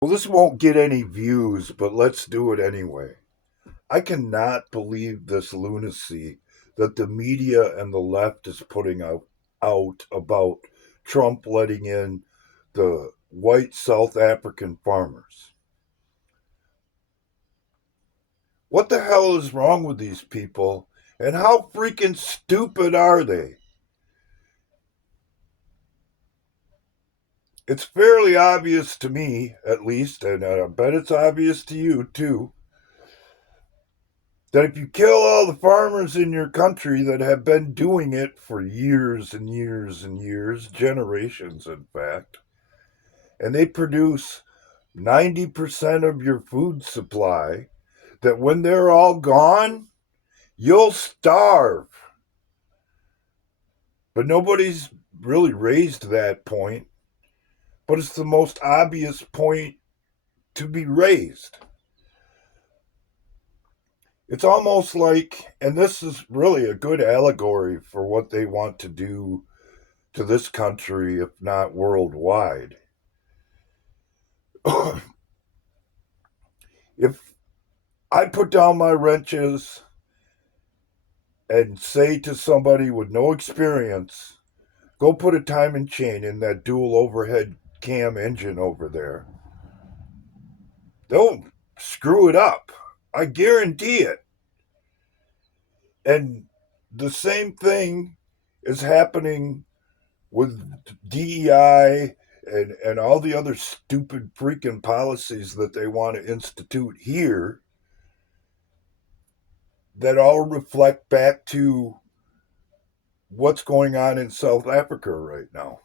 Well, this won't get any views, but let's do it anyway. I cannot believe this lunacy that the media and the left is putting out about Trump letting in the white South African farmers. What the hell is wrong with these people? And how freaking stupid are they? It's fairly obvious to me, at least, and I bet it's obvious to you too, that if you kill all the farmers in your country that have been doing it for years and years and years, generations in fact, and they produce 90% of your food supply, that when they're all gone, you'll starve. But nobody's really raised that point, but it's the most obvious point to be raised. It's almost like, and this is really a good allegory for what they want to do to this country, if not worldwide. If I put down my wrenches and say to somebody with no experience, go put a timing chain in that dual overhead cam engine over there, they'll screw it up. I guarantee it. And the same thing is happening with DEI and all the other stupid freaking policies that they want to institute here that all reflect back to what's going on in South Africa right now.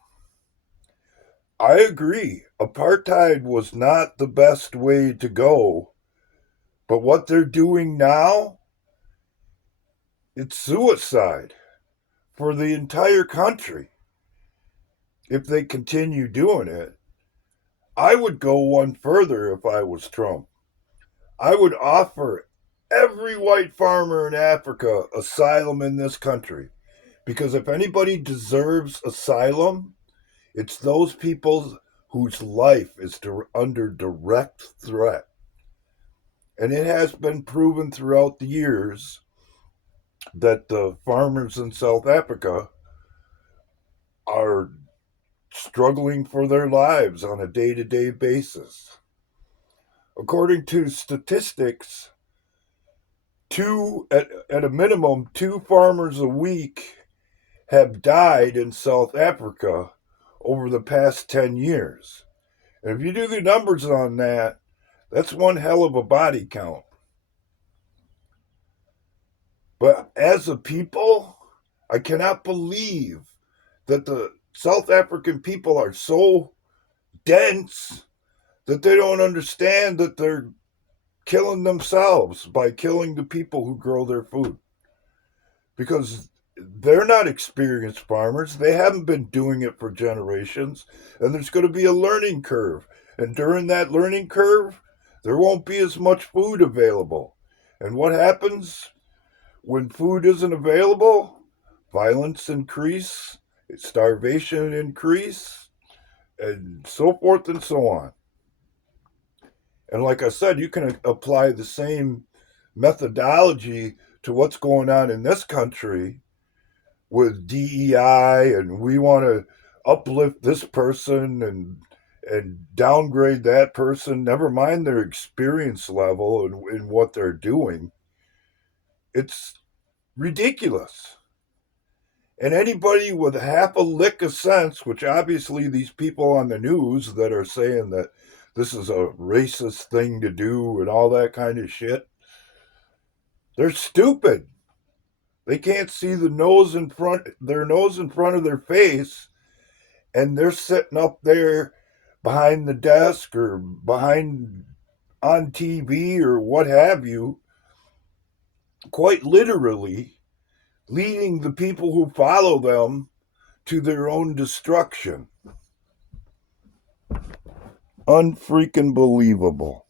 I agree. Apartheid was not the best way to go, but what they're doing now, it's suicide for the entire country. If they continue doing it, I would go one further if I was Trump. I would offer every white farmer in Africa asylum in this country. Because if anybody deserves asylum, it's those people whose life is under direct threat. And it has been proven throughout the years that the farmers in South Africa are struggling for their lives on a day to day basis. According to statistics, at a minimum, two farmers a week have died in South Africa over the past 10 years. And if you do the numbers on that, that's one hell of a body count. But as a people, I cannot believe that the South African people are so dense that they don't understand that they're killing themselves by killing the people who grow their food. Because they're not experienced farmers. They haven't been doing it for generations. And there's going to be a learning curve. And during that learning curve, there won't be as much food available. And what happens when food isn't available? Violence increase, starvation increase, and so forth and so on. And like I said, you can apply the same methodology to what's going on in this country with DEI, and we want to uplift this person and downgrade that person, never mind their experience level and what they're doing. It's ridiculous. And anybody with half a lick of sense, which obviously these people on the news that are saying that this is a racist thing to do and all that kind of shit, they're stupid. They can't see their nose in front of their face, and they're sitting up there behind the desk or behind on TV or what have you, quite literally leading the people who follow them to their own destruction. Unfreaking believable.